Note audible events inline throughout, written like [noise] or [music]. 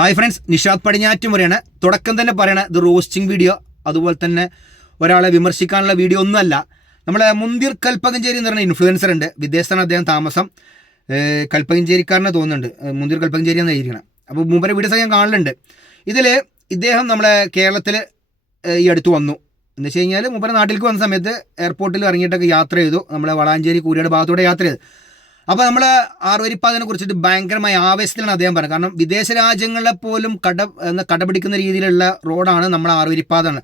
Hi friends Nishad പടിഞ്ഞാറ്റുമുറയാണ് തുടക്കം തന്നെ പറയണ ഇത് റോസ്റ്റിംഗ് വീഡിയോ അതുപോലെ തന്നെ ഒരാളെ വിമർശിക്കാനുള്ള വീഡിയോ ഒന്നുമല്ല. നമ്മളെ മുന്തിർ കൽപ്പകഞ്ചേരി എന്ന് പറഞ്ഞ ഇൻഫ്ലുവൻസർ ഉണ്ട്. വിദേശത്താണ് അദ്ദേഹം താമസം. കൽപ്പകഞ്ചേരിക്കാരനെ തോന്നുന്നുണ്ട്. മുന്തിർ കൽപ്പകഞ്ചേരി എന്ന് എഴുതിയിരിക്കണം അപ്പോൾ മുമ്പേ വീഡിയോസ് ഞാൻ കാണലുണ്ട്. ഇതിൽ ഇദ്ദേഹം നമ്മളെ കേരളത്തിൽ ഈ അടുത്ത് വന്നു. എന്ന് വെച്ച് കഴിഞ്ഞാൽ മുമ്പേ നാട്ടിലേക്ക് വന്ന സമയത്ത് എയർപോർട്ടിൽ ഇറങ്ങിയിട്ടൊക്കെ യാത്ര ചെയ്തു. നമ്മളെ വളാഞ്ചേരി കൂരിയുടെ ഭാഗത്തൂടെ യാത്ര ചെയ്തു. അപ്പോൾ നമ്മൾ ആറുവരിപ്പാതിനെ കുറിച്ചിട്ട് ഭയങ്കരമായ ആവേശത്തിലാണ് അദ്ദേഹം പറഞ്ഞത്. കാരണം വിദേശ രാജ്യങ്ങളെ പോലും കട കടപിടിക്കുന്ന രീതിയിലുള്ള റോഡാണ് നമ്മുടെ ആറുവരിപ്പാതാണ്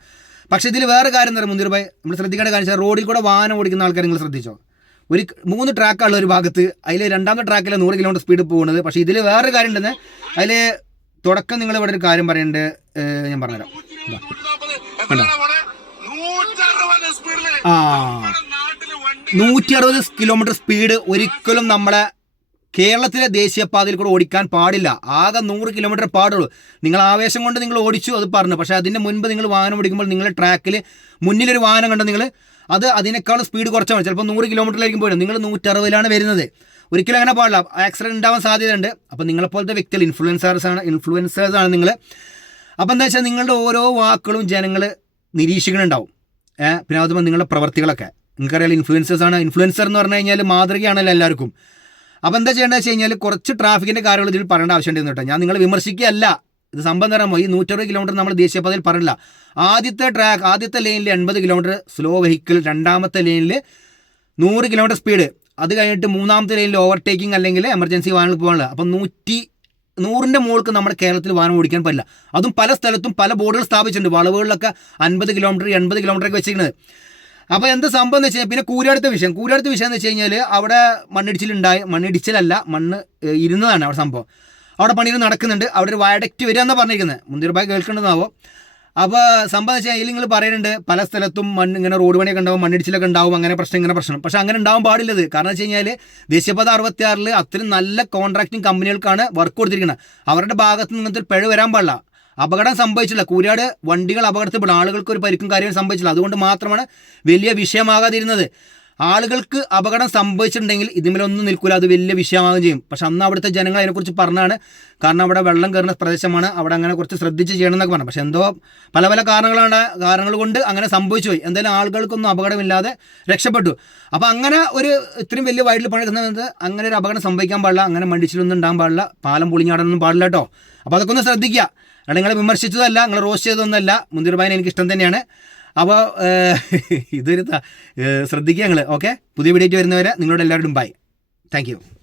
പക്ഷെ ഇതിൽ വേറെ കാര്യം എന്താ പറയുക മുന്തിർ ഭായി? നമ്മൾ ശ്രദ്ധിക്കേണ്ട കാര്യം വെച്ചാൽ റോഡിൽ കൂടെ വാഹനം ഓടിക്കുന്ന ആൾക്കാർ നിങ്ങൾ ശ്രദ്ധിച്ചോ? ഒരു മൂന്ന് ട്രാക്കാണ് ഒരു ഭാഗത്ത്. അതിൽ രണ്ടാമത്തെ ട്രാക്കിൽ നൂറ് കിലോമീറ്റർ സ്പീഡ് പോകുന്നത്. പക്ഷേ ഇതിൽ വേറൊരു കാര്യം ഉണ്ടെന്ന് അതിൽ തുടക്കം നിങ്ങൾ ഇവിടെ ഒരു കാര്യം പറയുന്നുണ്ട് ഞാൻ പറഞ്ഞുതരാം. ആ. നൂറ്റി അറുപത് കിലോമീറ്റർ സ്പീഡ് ഒരിക്കലും നമ്മളെ കേരളത്തിലെ ദേശീയപാതയിൽ കൂടെ ഓടിക്കാൻ പാടില്ല. ആകെ നൂറ് കിലോമീറ്റർ പാടുള്ളൂ. നിങ്ങൾ ആവേശം കൊണ്ട് നിങ്ങൾ ഓടിച്ചു അത് പറഞ്ഞു. പക്ഷേ അതിന്റെ മുൻപ് നിങ്ങൾ വാഹനം ഓടിക്കുമ്പോൾ നിങ്ങളുടെ ട്രാക്കിൽ മുന്നിലൊരു വാഹനം കണ്ടോ നിങ്ങൾ അത് അതിനേക്കാൾ സ്പീഡ് കുറച്ചാൽ മതി. ചിലപ്പോൾ നൂറ് കിലോമീറ്ററിലായിരിക്കും പോയത്. നിങ്ങൾ നൂറ്ററുപതിലാണ് വരുന്നത്. ഒരിക്കലും അങ്ങനെ പാടില്ല. ആക്സിഡന്റ് ഉണ്ടാവാൻ സാധ്യതയുണ്ട്. അപ്പോൾ നിങ്ങളെപ്പോലത്തെ വ്യക്തികൾ ഇൻഫ്ലുവൻസേഴ്സ് ആണ് ഇൻഫ്ലുവൻസേഴ്സ് ആണ് നിങ്ങൾ അപ്പോൾ എന്താ വെച്ചാൽ നിങ്ങളുടെ ഓരോ വാക്കുകളും ജനങ്ങൾ നിരീക്ഷിക്കുന്നുണ്ടാവും. പിന്നെ അതുപോലെ നിങ്ങളുടെ പ്രവർത്തികളൊക്കെ. നിങ്ങൾക്കറിയാലോ ഇൻഫ്ലുവൻസേഴ്സ് ആണ്. ഇൻഫ്ലുവൻസർ എന്ന് പറഞ്ഞു കഴിഞ്ഞാൽ മാതൃകയാണല്ലോ എല്ലാവർക്കും. അപ്പോൾ എന്താ ചെയ്യേണ്ടത് വെച്ച് കഴിഞ്ഞാൽ കുറച്ച് ട്രാഫിക്കിന്റെ കാര്യങ്ങൾ ഇതിൽ പറയേണ്ട ആവശ്യമുണ്ടെന്ന് കേട്ടോ. ഞാൻ നിങ്ങൾ വിമർശിക്കുകയല്ല. ഇത് സംഭവം തരാമോ ഈ നൂറ്ററുപത് കിലോമീറ്റർ നമ്മൾ ദേശീയപാതയിൽ പറയില്ല ആദ്യത്തെ ട്രാക്ക് ആദ്യത്തെ ലൈനിൽ എൺപത് കിലോമീറ്റർ സ്ലോ വെഹിക്കിൾ രണ്ടാമത്തെ ലൈനിൽ നൂറ് കിലോമീറ്റർ സ്പീഡ് അത് കഴിഞ്ഞിട്ട് മൂന്നാമത്തെ ലൈനിൽ ഓവർടേക്കിംഗ് അല്ലെങ്കിൽ എമർജൻസി വാഹനങ്ങൾ പോകാനുള്ള. അപ്പം നൂറ്റി നൂറിന്റെ മുകൾക്ക് നമ്മുടെ കേരളത്തിൽ വാഹനം ഓടിക്കാൻ പറ്റില്ല. അതും പല സ്ഥലത്തും പല ബോർഡുകൾ സ്ഥാപിച്ചിട്ടുണ്ട്. വളവുകളിലൊക്കെ അൻപത് കിലോമീറ്റർ എൺപത് കിലോമീറ്റർ ഒക്കെ വെച്ചിരിക്കുന്നത്. അപ്പോൾ എന്ത് സംഭവം എന്ന് വെച്ച് കഴിഞ്ഞാൽ പിന്നെ കൂരാടുത്ത വിഷയം. കൂരാടുത്ത വിഷയം എന്ന് വെച്ച് കഴിഞ്ഞാൽ അവിടെ മണ്ണിടിച്ചിലുണ്ടായി മണ്ണിടിച്ചിലല്ല മണ്ണ് ഇരുന്നതാണ് അവിടെ സംഭവം. അവിടെ പണികൾ നടക്കുന്നുണ്ട്. അവിടെ ഒരു വയഡക്റ്റ് വരിക എന്നാണ് പറഞ്ഞിരിക്കുന്നത്. മുന്തിരിപ്പായി കേൾക്കേണ്ടതാവോ? അപ്പോൾ സംഭവം വെച്ചാൽ അതിൽ നിങ്ങൾ പറയുന്നുണ്ട് പല സ്ഥലത്തും മണ്ണ് ഇങ്ങനെ റോഡ് പണിയൊക്കെ ഉണ്ടാവും മണ്ണിടിച്ചിലൊക്കെ ഉണ്ടാവും അങ്ങനെ പ്രശ്നം ഇങ്ങനെ പ്രശ്നം. പക്ഷേ അങ്ങനെ ഉണ്ടാവാൻ പാടില്ലത്. കാരണം വെച്ച് കഴിഞ്ഞാൽ ദേശീയപാത അറുപത്തി ആറിൽ അത്രയും നല്ല കോൺട്രാക്ടിങ് കമ്പനികൾക്കാണ് വർക്ക് കൊടുത്തിരിക്കുന്നത് അവരുടെ ഭാഗത്ത് നിന്ന് പിഴ വരാൻ പാടില്ല. അപകടം സംഭവിച്ചില്ല. കൂരാട് വണ്ടികൾ അപകടത്തിൽപ്പെടും ആളുകൾക്ക് ഒരു പരിക്കും കാര്യവും സംഭവിച്ചില്ല. അതുകൊണ്ട് മാത്രമാണ് വലിയ വിഷയമാകാതിരുന്നത്. ആളുകൾക്ക് അപകടം സംഭവിച്ചിട്ടുണ്ടെങ്കിൽ ഇതിമേലൊന്നും നിൽക്കില്ല അത് വലിയ വിഷയമാകുകയും ചെയ്യും. പക്ഷെ അന്ന് അവിടുത്തെ ജനങ്ങൾ അതിനെക്കുറിച്ച് പറഞ്ഞാണ്. കാരണം അവിടെ വെള്ളം കയറുന്ന പ്രദേശമാണ്. അവിടെ അങ്ങനെ കുറച്ച് ശ്രദ്ധിച്ച് ചെയ്യണം എന്നൊക്കെ പറഞ്ഞു. പക്ഷെ എന്തോ പല പല കാരണങ്ങളാണ് കാരണങ്ങൾ കൊണ്ട് അങ്ങനെ സംഭവിച്ചു പോയി. എന്തായാലും ആളുകൾക്കൊന്നും അപകടമില്ലാതെ രക്ഷപ്പെട്ടു. അപ്പോൾ അങ്ങനെ ഒരു ഇത്രയും വലിയ വയലിൽ പണിക്കുന്നത് അങ്ങനെ ഒരു അപകടം സംഭവിക്കാൻ പാടില്ല. അങ്ങനെ മണ്ടിച്ചിലൊന്നും ഉണ്ടാകാൻ പാടില്ല. പാലം പൊളിഞ്ഞാടൊന്നും പാടില്ല കേട്ടോ. അപ്പോൾ അതൊക്കെ ഒന്ന് ശ്രദ്ധിക്കുക. നിങ്ങളെ വിമർശിച്ചതല്ല നിങ്ങൾ റോസ്റ്റ് ചെയ്തതൊന്നുമല്ല മുന്തിരിബായൻ എനിക്ക് ഇഷ്ടം തന്നെയാണ്. അപ്പോൾ [laughs] ഇതൊരു ശ്രദ്ധിക്കുക നിങ്ങൾ ഓക്കെ? പുതിയ വീഡിയോ വരുന്നവരെ നിങ്ങളോട് എല്ലാവരോടും ബൈ താങ്ക്